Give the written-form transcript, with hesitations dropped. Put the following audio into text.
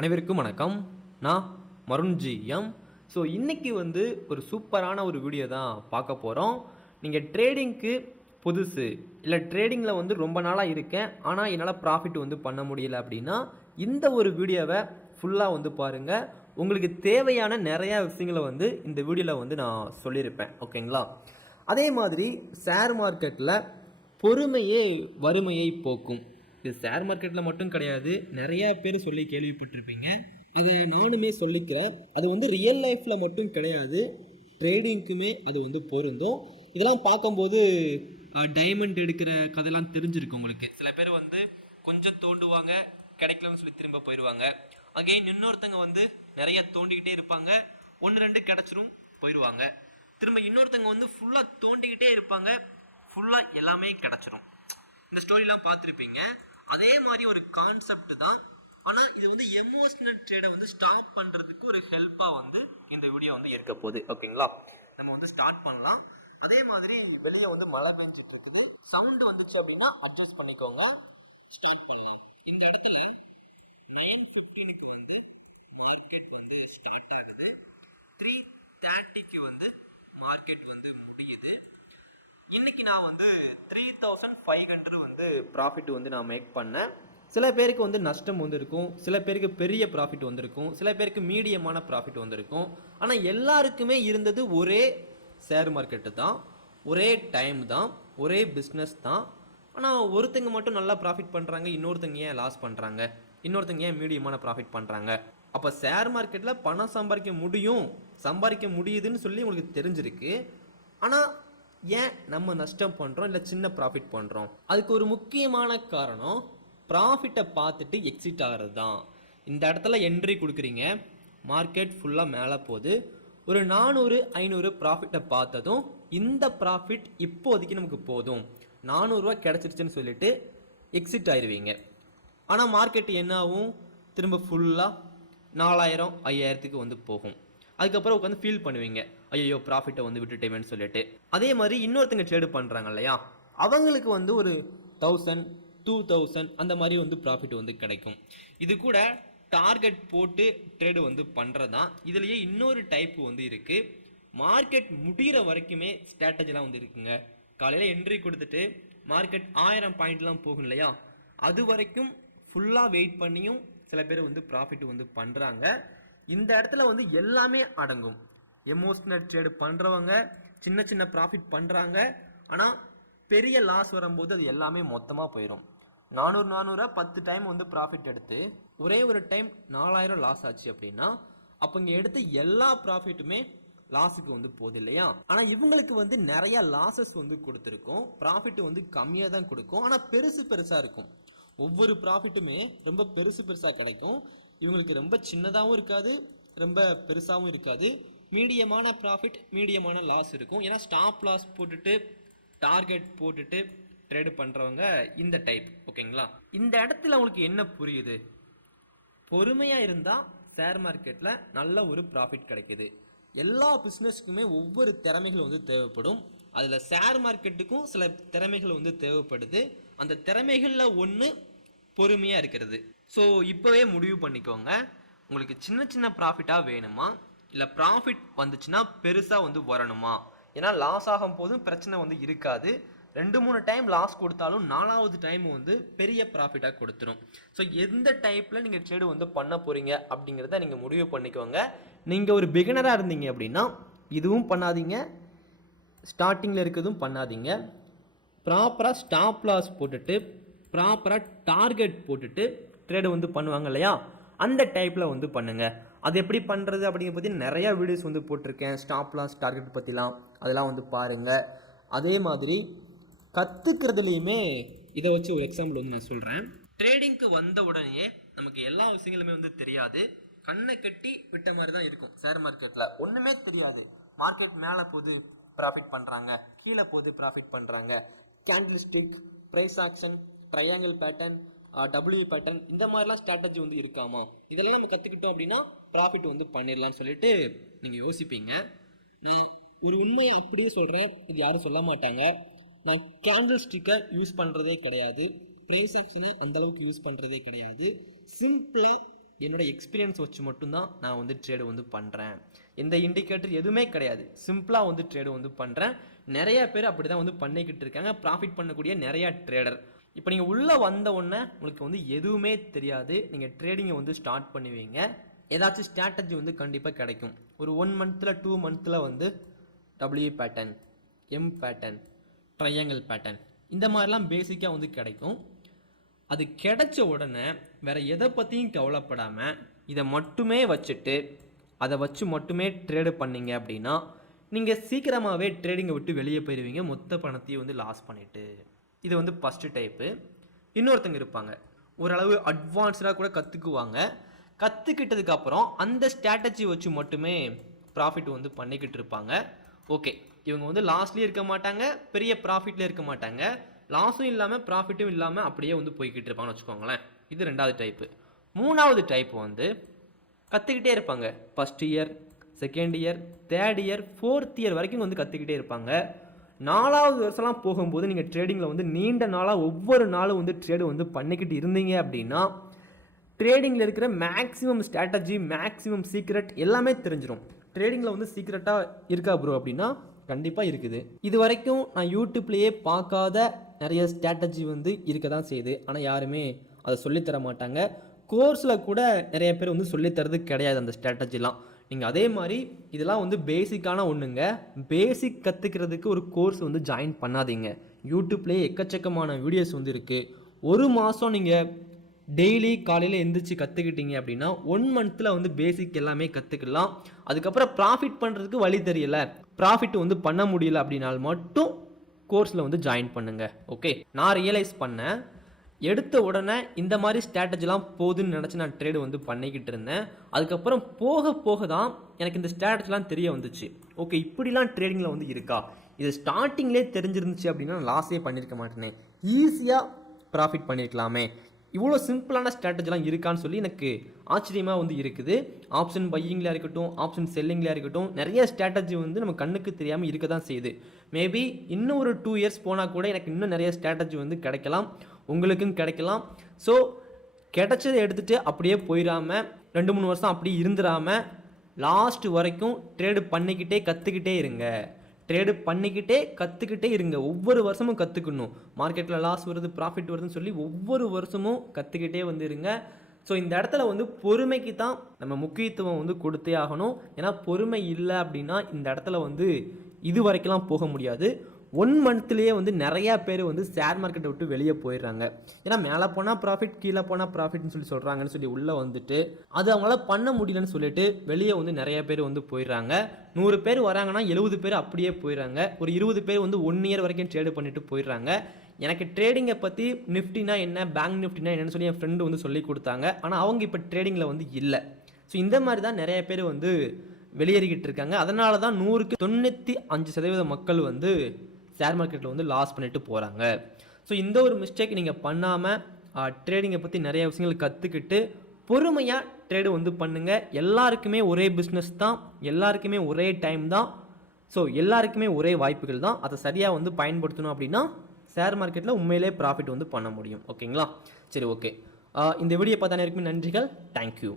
அனைவருக்கும் வணக்கம். நான் மருண்ஜிஎம். ஸோ இன்றைக்கி ஒரு சூப்பரான ஒரு வீடியோ தான் பார்க்க போகிறோம். நீங்கள் ட்ரேடிங்க்கு புதுசு இல்லை ட்ரேடிங்கில் ரொம்ப நாளாக இருக்கேன், ஆனால் என்னால் ப்ராஃபிட் பண்ண முடியல அப்படின்னா இந்த ஒரு வீடியோவை ஃபுல்லாக பாருங்கள். உங்களுக்கு தேவையான நிறையா விஷயங்களை இந்த வீடியோவில் நான் சொல்லியிருப்பேன். ஓகேங்களா? அதே மாதிரி ஷேர் மார்க்கெட்டில் பொறுமையே வறுமையை போக்கும். இது ஷேர் மார்க்கெட்டில் மட்டும் கிடையாது, நிறையா பேர் சொல்லி கேள்விப்பட்டிருப்பீங்க. அதை நானுமே சொல்லிக்கிறேன். அது ரியல் லைஃப்பில் மட்டும் கிடையாது, ட்ரேடிங்க்குமே அது பொருந்தும். இதெல்லாம் பார்க்கும்போது டைமண்ட் எடுக்கிற கதையெல்லாம் தெரிஞ்சிருக்கு உங்களுக்கு. சில பேர் கொஞ்சம் தோண்டுவாங்க, கிடைக்கலன்னு சொல்லி திரும்ப போயிடுவாங்க. அகைன் இன்னொருத்தங்க நிறைய தோண்டிக்கிட்டே இருப்பாங்க, ஒன்று ரெண்டு கிடச்சிரும் போயிடுவாங்க. திரும்ப இன்னொருத்தங்க ஃபுல்லாக தோண்டிக்கிட்டே இருப்பாங்க, ஃபுல்லாக எல்லாமே கிடச்சிரும். இந்த ஸ்டோரிலாம் பார்த்துருப்பீங்க. அதே மாதிரி ஒரு கான்செப்ட் தான். ஆனால் இது எமோஷனல் ட்ரேடை ஸ்டாப் பண்ணுறதுக்கு ஒரு ஹெல்ப்பாக இந்த வீடியோ இருக்க போகுது. ஓகேங்களா? நம்ம ஸ்டார்ட் பண்ணலாம். அதே மாதிரி வெளியே மழை பெஞ்சிட்டு இருக்குது. சவுண்டு வந்துச்சு அப்படின்னா அட்ஜஸ்ட் பண்ணிக்கோங்க. ஸ்டார்ட் பண்ணலாம். இந்த இடத்துல 9:15க்கு மார்க்கெட் ஸ்டார்ட் ஆகுது. 3:30க்கு மார்க்கெட் முடியுது. இன்னைக்கு நான் 3500 ப்ராஃபிட் நான் மேக் பண்ணேன். சில பேருக்கு நஷ்டம் இருக்கும், சில பேருக்கு பெரிய ப்ராஃபிட் வந்திருக்கும், சில பேருக்கு மீடியமான ப்ராஃபிட் வந்திருக்கும். ஆனால் எல்லாருக்குமே இருந்தது ஒரே ஷேர் மார்க்கெட்டு தான், ஒரே டைம் தான், ஒரே பிஸ்னஸ் தான். ஆனால் ஒருத்தங்க மட்டும் நல்லா ப்ராஃபிட் பண்ணுறாங்க, இன்னொருத்தங்க ஏன் லாஸ் பண்ணுறாங்க, இன்னொருத்தங்க ஏன் மீடியமான ப்ராஃபிட் பண்ணுறாங்க? அப்போ ஷேர் மார்க்கெட்டில் பணம் சம்பாதிக்க முடியுதுன்னு சொல்லி உங்களுக்கு தெரிஞ்சிருக்கு. ஆனால் ஏன் நம்ம நஷ்டம் பண்ணுறோம் இல்லை சின்ன ப்ராஃபிட் பண்ணுறோம்? அதுக்கு ஒரு முக்கியமான காரணம் ப்ராஃபிட்டை பார்த்துட்டு எக்ஸிட் ஆகிறது தான். இந்த இடத்துல என்ட்ரி கொடுக்குறீங்க, மார்க்கெட் ஃபுல்லாக மேலே போகுது, ஒரு 400-500 ப்ராஃபிட்டை பார்த்ததும் இந்த ப்ராஃபிட் இப்போதைக்கு நமக்கு போதும், 400 ரூபா கிடச்சிருச்சுன்னு சொல்லிட்டு எக்ஸிட் ஆயிடுவீங்க. ஆனால் மார்க்கெட் என்ன ஆகும்? திரும்ப ஃபுல்லாக 4000-5000க்கு போகும். அதுக்கப்புறம் உட்காந்து ஃபீல் பண்ணுவீங்க, ஐயோ ப்ராஃபிட்டை விட்டுட்டேமேன்னு சொல்லிட்டு. அதே மாதிரி இன்னொருத்தங்க ட்ரேடு பண்ணுறாங்க இல்லையா, அவங்களுக்கு ஒரு 1000-2000 அந்த மாதிரி ப்ராஃபிட் கிடைக்கும். இது கூட டார்கெட் போட்டு ட்ரேடு பண்ணுறது தான். இதுலேயே இன்னொரு டைப் இருக்குது. மார்க்கெட் முடிகிற வரைக்குமே ஸ்ட்ராட்டஜிலாம் இருக்குங்க. காலையில் என்ட்ரி கொடுத்துட்டு மார்க்கெட் 1000 பாயிண்ட்லாம் போகும் இல்லையா, அது வரைக்கும் ஃபுல்லாக வெயிட் பண்ணியும் சில பேர் ப்ராஃபிட் பண்ணுறாங்க. இந்த இடத்துல எல்லாமே அடங்கும். எமோஷனல் ட்ரேடு பண்ணுறவங்க சின்ன சின்ன ப்ராஃபிட் பண்ணுறாங்க, ஆனால் பெரிய லாஸ் வரும்போது அது எல்லாமே மொத்தமாக போயிடும். 400 10 டைம் ப்ராஃபிட் எடுத்து ஒரே ஒரு டைம் 4000 லாஸ் ஆச்சு அப்படின்னா அப்போ இங்கே எடுத்த எல்லா ப்ராஃபிட்டுமே லாஸுக்கு போகுது இல்லையா? ஆனால் இவங்களுக்கு நிறைய லாஸஸ் கொடுத்துருக்கும், ப்ராஃபிட் கம்மியாக தான் கொடுக்கும், ஆனால் பெருசாக இருக்கும். ஒவ்வொரு ப்ராஃபிட்டுமே ரொம்ப பெருசாக கிடைக்கும். இவங்களுக்கு ரொம்ப சின்னதாகவும் இருக்காது, ரொம்ப பெருசாகவும் இருக்காது. மீடியமான ப்ராஃபிட், மீடியமான லாஸ் இருக்கும். ஏன்னா ஸ்டாப் லாஸ் போட்டுட்டு டார்கெட் போட்டுட்டு ட்ரேடு பண்ணுறவங்க இந்த டைப். ஓகேங்களா? இந்த இடத்துல உங்களுக்கு என்ன புரியுது? பொறுமையாக இருந்தால் ஷேர் மார்க்கெட்டில் நல்ல ஒரு ப்ராஃபிட் கிடைக்குது. எல்லா பிஸ்னஸ்க்குமே ஒவ்வொரு திறமைகள் தேவைப்படும். அதில் ஷேர் மார்க்கெட்டுக்கும் சில திறமைகள் தேவைப்படுது. அந்த திறமைகளில் ஒன்று பொறுமையாக இருக்கிறது. ஸோ இப்போவே முடிவு பண்ணிக்கோங்க, உங்களுக்கு சின்ன சின்ன ப்ராஃபிட்டாக வேணுமா, இல்லை ப்ராஃபிட் வந்துச்சுன்னா பெருசாக வரணுமா? ஏன்னா லாஸ் ஆகும் போதும் பிரச்சனை இருக்காது. 2-3 டைம் லாஸ் கொடுத்தாலும் 4வது டைம் பெரிய ப்ராஃபிட்டாக கொடுத்துரும். ஸோ எந்த டைப்பில் நீங்கள் ட்ரேடு பண்ண போகிறீங்க அப்படிங்கிறத நீங்கள் முடிவு பண்ணிக்கோங்க. நீங்கள் ஒரு பிகினராக இருந்தீங்க அப்படின்னா இதுவும் பண்ணாதீங்க, ஸ்டார்டிங்கில் இருக்கிறதும் பண்ணாதீங்க. ப்ராப்பராக ஸ்டாப் லாஸ் போட்டுட்டு ப்ராப்பராக டார்கெட் போட்டுட்டு ட்ரேடு பண்ணுவாங்க இல்லையா, அந்த டைப்பில் பண்ணுங்கள். அது எப்படி பண்ணுறது அப்படிங்கிற பற்றி நிறையா வீடியோஸ் போட்டிருக்கேன், ஸ்டாப் லாஸ் டார்கெட் பற்றிலாம். அதெல்லாம் பாருங்கள். அதே மாதிரி கற்றுக்கிறதுலையுமே இதை வச்சு ஒரு எக்ஸாம்பிள் நான் சொல்கிறேன். ட்ரேடிங்க்கு வந்த உடனே நமக்கு எல்லா விஷயங்களுமே தெரியாது, கண்ணை கட்டி விட்ட மாதிரி தான் இருக்கும். ஷேர் மார்க்கெட்டில் ஒன்றுமே தெரியாது. மார்க்கெட் மேலே போகுது ப்ராஃபிட் பண்ணுறாங்க, கீழே போகுது ப்ராஃபிட் பண்ணுறாங்க, candlestick, price action, triangle pattern, W pattern, இந்த மாதிரிலாம் ஸ்ட்ராட்டஜி இருக்காமா, இதெல்லாம் நம்ம கற்றுக்கிட்டோம் அப்படின்னா ப்ராஃபிட் பண்ணிடலான்னு சொல்லிட்டு நீங்கள் யோசிப்பீங்க. நான் ஒரு உண்மையை இப்படியே சொல்கிறேன், இது யாரும் சொல்ல மாட்டாங்க. நான் கேண்டில் ஸ்டிக்கை யூஸ் பண்ணுறதே கிடையாது, ப்ரைஸ் ஆக்ஷனை அந்தளவுக்கு யூஸ் பண்ணுறதே கிடையாது. சிம்பிளாக என்னோட எக்ஸ்பீரியன்ஸ் வச்சு மட்டும்தான் நான் வந்து ட்ரேடு வந்து பண்ணுறேன், எந்த இண்டிகேட்டர் எதுவுமே கிடையாது, சிம்பிளாக வந்து ட்ரேடு வந்து பண்ணுறேன். நிறைய பேர் அப்படி தான் வந்து பண்ணிக்கிட்டு இருக்காங்க, ப்ராஃபிட் பண்ணக்கூடிய நிறையா ட்ரேடர். இப்போ நீங்கள் உள்ளே வந்த உடனே உங்களுக்கு வந்து எதுவுமே தெரியாது, நீங்கள் ட்ரேடிங்கை வந்து ஸ்டார்ட் பண்ணுவீங்க. ஏதாச்சும் ஸ்ட்ராட்டஜி வந்து கண்டிப்பாக கிடைக்கும். ஒரு 1 மந்த்தில் 2 மந்த்தில் வந்து W pattern, M pattern, triangle pattern இந்த மாதிரிலாம் பேசிக்காக வந்து கிடைக்கும். அது கிடைச்ச உடனே வேறு எதை பற்றியும் கவலைப்படாமல் இதை மட்டுமே வச்சுட்டு அதை வச்சு மட்டுமே ட்ரேடு பண்ணிங்க அப்படின்னா நீங்கள் சீக்கிரமாகவே ட்ரேடிங்கை விட்டு வெளியே போயிடுவீங்க, மொத்த பணத்தையும் வந்து லாஸ் பண்ணிவிட்டு. இது வந்து ஃபஸ்ட்டு டைப்பு. இன்னொருத்தங்க இருப்பாங்க, ஓரளவு அட்வான்ஸ்டாக கூட கற்றுக்குவாங்க. கற்றுக்கிட்டதுக்கப்புறம் அந்த ஸ்ட்ராட்டஜி வச்சு மட்டுமே ப்ராஃபிட் வந்து பண்ணிக்கிட்டு இருப்பாங்க. ஓகே, இவங்க வந்து லாஸ்ட்லேயும் இருக்க மாட்டாங்க, பெரிய ப்ராஃபிட்லேயும் இருக்க மாட்டாங்க, லாஸும் இல்லாமல் ப்ராஃபிட்டும் இல்லாமல் அப்படியே வந்து போய்கிட்டு இருப்பாங்கன்னு வச்சுக்கோங்களேன். இது 2வது டைப்பு. 3வது டைப்பு வந்து கற்றுக்கிட்டே இருப்பாங்க. First year, second year, third year, 4th year வரைக்கும் வந்து கற்றுக்கிட்டே இருப்பாங்க. 4வது வருஷம்லாம் போகும்போது நீங்கள் ட்ரேடிங்கில் வந்து நீண்ட நாளாக ஒவ்வொரு நாளும் வந்து ட்ரேடு வந்து பண்ணிக்கிட்டு இருந்தீங்க அப்படின்னா ட்ரேடிங்கில் இருக்கிற மேக்ஸிமம் ஸ்ட்ராட்டஜி, மேக்ஸிமம் சீக்ரெட் எல்லாமே தெரிஞ்சிடும். ட்ரேடிங்கில் வந்து சீக்ரெட்டாக இருக்கா ப்ரோ அப்படின்னா கண்டிப்பாக இருக்குது. இது வரைக்கும் நான் யூடியூப்லேயே பார்க்காத நிறைய ஸ்ட்ராட்டஜி வந்து இருக்க தான் செய்யுது, ஆனால் யாருமே அதை சொல்லித்தர மாட்டாங்க. கோர்ஸில் கூட நிறைய பேர் வந்து சொல்லித்தரது கிடையாது அந்த ஸ்ட்ராட்டஜிலாம். நீங்கள் அதே மாதிரி இதெல்லாம் வந்து பேசிக்கான ஒன்றுங்க. பேசிக் கற்றுக்கிறதுக்கு ஒரு கோர்ஸ் வந்து ஜாயின் பண்ணாதீங்க. யூடியூப்லேயே எக்கச்சக்கமான வீடியோஸ் வந்து இருக்குது. 1 மாதம் நீங்கள் டெய்லி காலையில் எந்திரிச்சு கற்றுக்கிட்டீங்க அப்படின்னா 1 மந்த்தில் வந்து பேசிக் எல்லாமே கற்றுக்கலாம். அதுக்கப்புறம் ப்ராஃபிட் பண்ணுறதுக்கு வழி தெரியல, ப்ராஃபிட் வந்து பண்ண முடியல அப்படின்னால் மட்டும் கோர்ஸில் வந்து ஜாயின் பண்ணுங்கள். ஓகே, நான் ரியலைஸ் பண்ணேன், எடுத்த உடனே இந்த மாதிரி ஸ்ட்ராட்டஜிலாம் போதுன்னு நினச்சி நான் ட்ரேடு வந்து பண்ணிக்கிட்டு இருந்தேன். அதுக்கப்புறம் போக போக தான் எனக்கு இந்த ஸ்ட்ராட்டஜிலாம் தெரிய வந்துச்சு. ஓகே, இப்படிலாம் ட்ரேடிங்கில் வந்து இருக்கா, இது ஸ்டார்டிங்லேயே தெரிஞ்சிருந்துச்சு அப்படின்னா நான் லாஸே பண்ணியிருக்க மாட்டேனே, ஈஸியாக ப்ராஃபிட் பண்ணியிருக்கலாமே, இவ்வளோ சிம்பிளான ஸ்ட்ராட்டஜிலாம் இருக்கான்னு சொல்லி எனக்கு ஆச்சரியமாக வந்து இருக்குது. ஆப்ஷன் பையிங்கில் இருக்கட்டும், ஆப்ஷன் செல்லிங்கில் இருக்கட்டும், நிறைய ஸ்ட்ராட்டஜி வந்து நம்ம கண்ணுக்கு தெரியாமல் இருக்க தான் செய்யுது. மேபி இன்னும் ஒரு 2 இயர்ஸ் போனால் கூட எனக்கு இன்னும் நிறைய ஸ்ட்ராட்டஜி வந்து கிடைக்கலாம், உங்களுக்கும் கிடைக்கலாம். ஸோ கிடைச்சதை எடுத்துகிட்டு அப்படியே போயிடாமல் 2-3 வருஷம் அப்படி இருந்துடாமல் லாஸ்ட் வரைக்கும் ட்ரேடு பண்ணிக்கிட்டே கற்றுக்கிட்டே இருங்க. ட்ரேடு பண்ணிக்கிட்டே கற்றுக்கிட்டே இருங்க. ஒவ்வொரு வருஷமும் கற்றுக்கணும். மார்க்கெட்டில் லாஸ் வருது, ப்ராஃபிட் வருதுன்னு சொல்லி ஒவ்வொரு வருஷமும் கற்றுக்கிட்டே வந்து இருங்க. ஸோ இந்த இடத்துல வந்து பொறுமைக்கு தான் நம்ம முக்கியத்துவம் வந்து கொடுத்தே ஆகணும். ஏன்னா பொறுமை இல்லை அப்படின்னா இந்த இடத்துல வந்து இது வரைக்கெல்லாம் போக முடியாது. 1 மந்த்லேயே வந்து நிறையா பேர் வந்து ஷேர் மார்க்கெட்டை விட்டு வெளியே போயிடுறாங்க. ஏன்னா மேலே போனால் ப்ராஃபிட், கீழே போனால் ப்ராஃபிட்னு சொல்கிறாங்கன்னு சொல்லி உள்ளே வந்துட்டு அது அவங்களால பண்ண முடியலன்னு சொல்லிட்டு வெளியே வந்து நிறைய பேர் வந்து போயிடுறாங்க. 100 பேர் வராங்கன்னா 70 பேர் அப்படியே போயிடுறாங்க. ஒரு 20 பேர் வந்து 1 இயர் வரைக்கும் ட்ரேடு பண்ணிட்டு போயிடுறாங்க. எனக்கு ட்ரேடிங்கை பற்றி நிஃப்டினா என்ன, பேங்க் நிஃப்டினா என்னன்னு சொல்லி என் ஃப்ரெண்டு வந்து சொல்லி கொடுத்தாங்க. ஆனால் அவங்க இப்போ ட்ரேடிங்கில் வந்து இல்லை. ஸோ இந்த மாதிரி தான் நிறைய பேர் வந்து வெளியேறிக்கிட்டு இருக்காங்க. அதனால தான் 100க்கு 95% மக்கள் வந்து ஷேர் மார்க்கெட்டில் வந்து லாஸ் பண்ணிட்டு போகிறாங்க. ஸோ இந்த ஒரு மிஸ்டேக் நீங்கள் பண்ணாமல் ட்ரேடிங்கை பற்றி நிறைய விஷயங்கள் கற்றுக்கிட்டு பொறுமையாக ட்ரேடு வந்து பண்ணுங்கள். எல்லாருக்குமே ஒரே பிஸ்னஸ் தான், எல்லாருக்குமே ஒரே டைம் தான், ஸோ எல்லாருக்குமே ஒரே வாய்ப்புகள் தான். அதை சரியாக வந்து பயன்படுத்தணும் அப்படின்னா ஷேர் மார்க்கெட்டில் உண்மையிலே ப்ராஃபிட் வந்து பண்ண முடியும். ஓகேங்களா? சரி, ஓகே. இந்த வீடியோ பார்த்த அனைவருக்குமே நன்றிகள். தேங்க்யூ.